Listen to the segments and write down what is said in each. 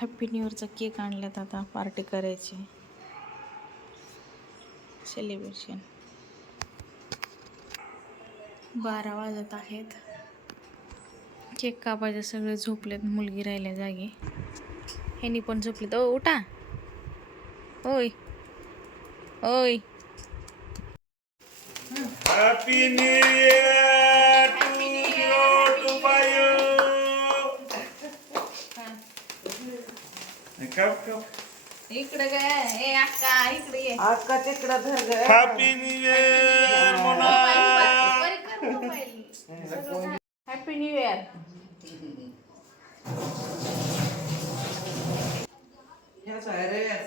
Happy new इयरचा cake आणल्यात, आता party करायची, celebration. 12 वाजत आहेत. केक कापायचे, सगळे झोपलेत, मुलगी राहिल्या जागी, ह्यानी पण झोपलेत. ओ उठा, ओय ओय. हॅपी न्यू इयर टू बायू. इकडे काय, ए अक्का इकडे ये. अक्का तिकडं धर ग. हॅपी न्यू इयर म्हणा. Happy new year.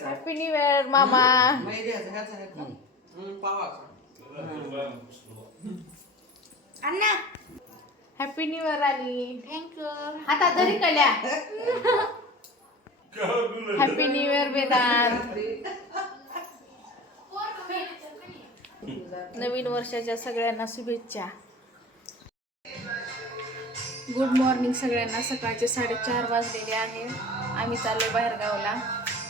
Happy new year मामा. अण्णा हॅपी न्यू इयर आली. थँक्यू. आता तरी कळ्या. हॅपी न्यू इयर वेदांत. नवीन वर्षाच्या सगळ्यांना शुभेच्छा. गुड मॉर्निंग सगळ्यांना. सकाळचे 4:30 वाजलेले आहे. आम्ही चाललो बाहेर गावाला.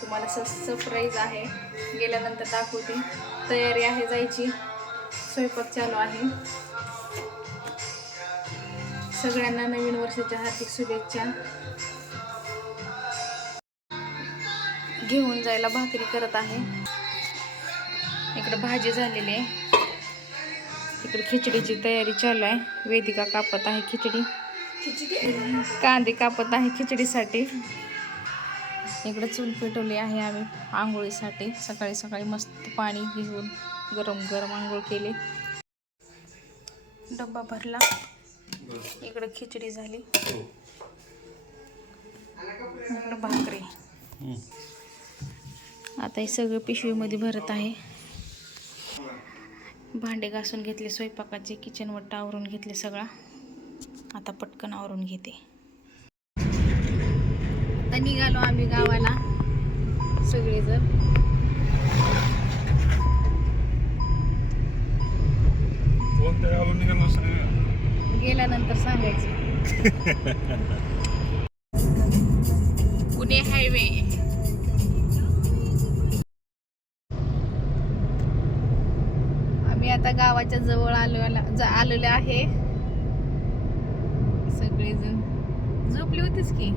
तुम्हाला सरप्राईज आहे, गेल्यानंतर दाखवते. तयारी आहे जायची, स्वयंपाक चालू आहे. सगळ्यांना नवीन वर्षाच्या हार्दिक शुभेच्छा. घेऊन जायला भाकरी करत आहे. इकडे भाजी झालेली आहे, इकडे खिचडीची तयारी चालू आहे. वेदिका कापत आहे खिचडी, कांदे कापत आहे खिचडीसाठी. इकडे चूल पेटवली आहे आम्ही आंघोळीसाठी. सकाळी सकाळी मस्त पाणी घेऊन गरम गरम आंघोळ केली. डब्बा भरला. इकडे खिचडी झाली, इकडे भाकरी. आता हे सगळं पिशवीमध्ये भरत आहे. भांडे घासून घेतले स्वयंपाकाचे, किचन वट्टा आवरून घेतले सगळा. आता पटकन आवरून घेते. आता निघालो आम्ही गावाला सगळेजण. गेल्यानंतर सांगायचं. पुणे हायवे. आम्ही आता गावाच्या जवळ आलेलो आहे. सगळेजण झोपली होतीच की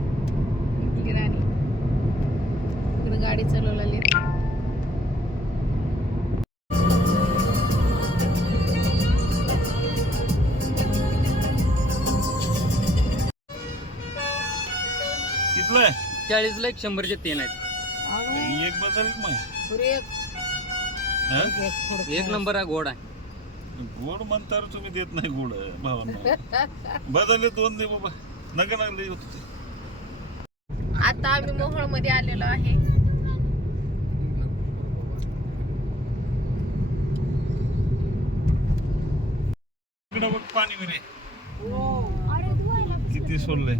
राणी. इकडे गाडी चालवलेली. कितलं 40ला 100चे 3 आहेत. एक बसेल मग. एक नंबर आहे, गोड आहे. गोड म्हणतार तुम्ही देत नाही गोड भावांना. बदलले 2 दे बाबा. नका लागले. आता आम्ही मोहोळ मध्ये आलेलो आहे. पाणी मिळे किती सोडलंय.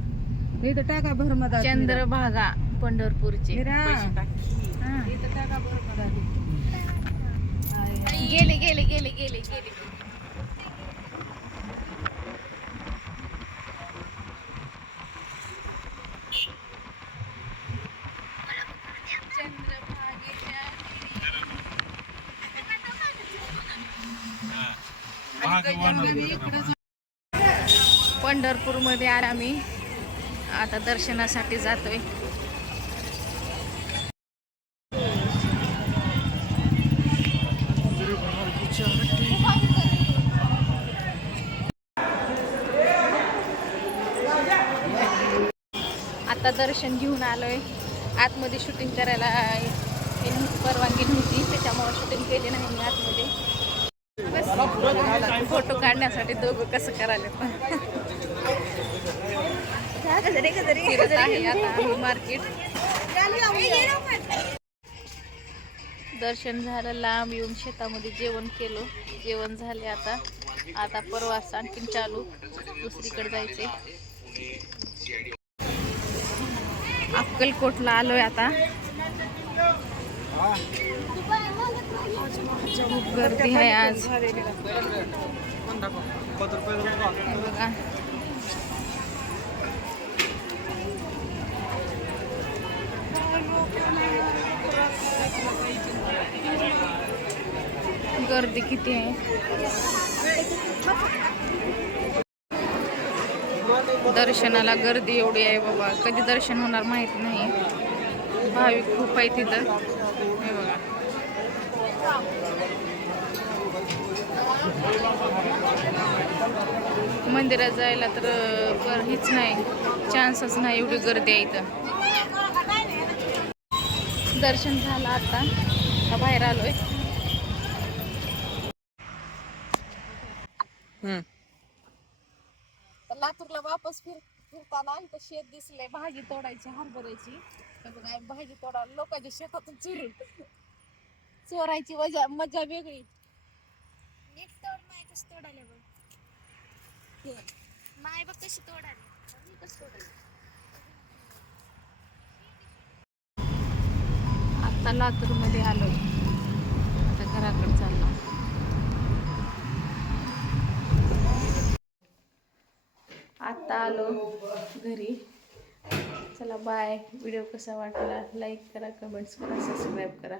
इथं टाका भरमदा. चंद्रभागा पंढरपूरचे. गेले गेले गेले गेले गेले. पंढरपूर मध्ये आम्ही आता दर्शनासाठी जातोय. आता दर्शन घेऊन आलोय. आतमध्ये शूटिंग करायला परवानगी नव्हती, त्याच्यामुळे शूटिंग केली नाही मी आतमध्ये. फोटो काढण्यासाठी दोघं कसं करायला फिरत आहे आता आम्ही मार्केट. दर्शन झालं, लांब येऊन शेतामध्ये जेवण केलं. जेवण झाले. आता प्रवास आणखीन चालू, दुसरीकडे जायचे. अक्कलकोटला आलोय आता. खूप गर्दी आहे आज. बघा गर्दी किती आहे. दर्शनाला गर्दी एवढी आहे बाबा, कधी दर्शन होणार माहित नाही. भाविक खूप आहे तिथं. हे बघा, मंदिरात जायला तर हीच नाही, चान्सच नाही, एवढी गर्दी आहे इथं. दर्शन झालं आता बाहेर आलोय. लातूरला वापस फिरताना इथं शेत दिसलंय, भाजी तोडायची हरभऱ्याची. बघा भाजी तोडा लोकांच्या शेतातून चोरायची मजा वेगळी. नीट तोड नाही कसं तोडायला बघ. नाही बघ कशी तोडायला. कसं तोडायला. आता लातूर मध्ये आलोय, आता घराकडे चाललो. आता आलो घरी. चला बाय. व्हिडिओ कसा वाटला लाईक करा, कमेंट्स करा, सबस्क्राईब करा.